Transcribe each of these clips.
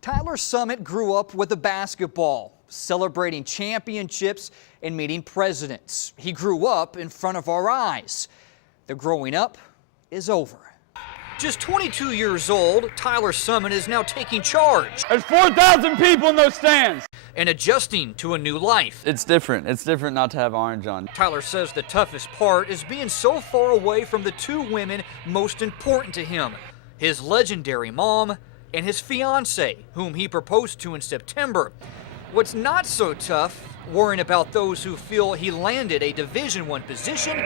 Tyler Summit grew up with a basketball, celebrating championships and meeting presidents. He grew up in front of our eyes. The growing up is over. Just 22 years old, Tyler Summit is now taking charge. There's 4,000 people in those stands. And adjusting to a new life. It's different. It's different not to have orange on. Tyler says the toughest part is being so far away from the two women most important to him, his legendary mom and his fiancée, whom he proposed to in September. What's not so tough, worrying about those who feel he landed a Division I position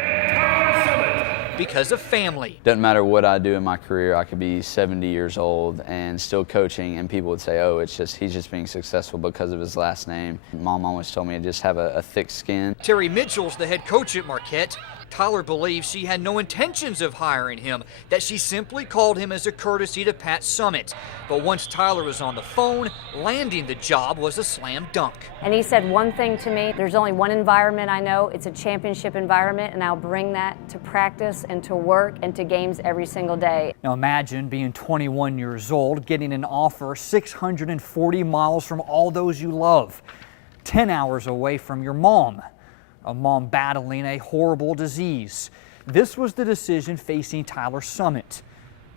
because of family. Doesn't matter what I do in my career, I could be 70 years old and still coaching, and people would say, oh, he's just being successful because of his last name. Mom always told me to just have a thick skin. Terry Mitchell's the head coach at Marquette. Tyler believes she had no intentions of hiring him, that she simply called him as a courtesy to Pat Summit. But once Tyler was on the phone, landing the job was a slam dunk. And he said one thing to me, there's only one environment I know, it's a championship environment, and I'll bring that to practice and to work and to games every single day. Now imagine being 21 years old, getting an offer 640 miles from all those you love, 10 hours away from your mom. A mom battling a horrible disease. This was the decision facing Tyler Summit.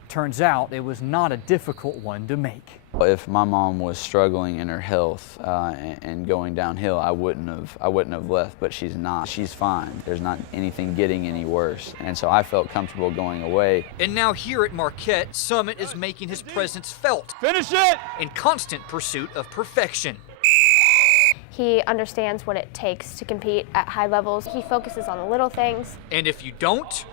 Turns out it was not a difficult one to make. If my mom was struggling in her health and going downhill, I wouldn't have left, but she's not. She's fine. There's not anything getting any worse. And so I felt comfortable going away. And now here at Marquette, Summit is making his presence felt. Finish it! In constant pursuit of perfection. He understands what it takes to compete at high levels. He focuses on the little things. And if you don't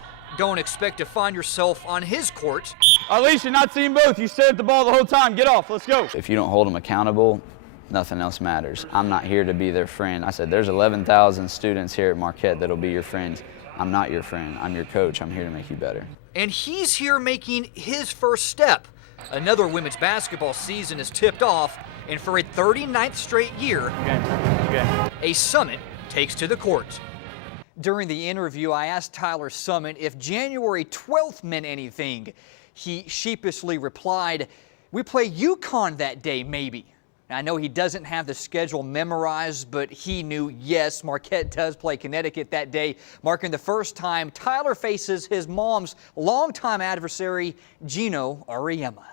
expect to find yourself on his court. Alicia, not seeing both. You stay at the ball the whole time. Get off. Let's go. If you don't hold them accountable, nothing else matters. I'm not here to be their friend. I said, there's 11,000 students here at Marquette that'll be your friends. I'm not your friend. I'm your coach. I'm here to make you better. And he's here making his first step. Another women's basketball season is tipped off, and for a 39th straight year, a Summit takes to the court. During the interview, I asked Tyler Summit if January 12th meant anything. He sheepishly replied, we play UConn that day, maybe. Now, I know he doesn't have the schedule memorized, but he knew, yes, Marquette does play Connecticut that day, marking the first time Tyler faces his mom's longtime adversary, Geno Auriemma.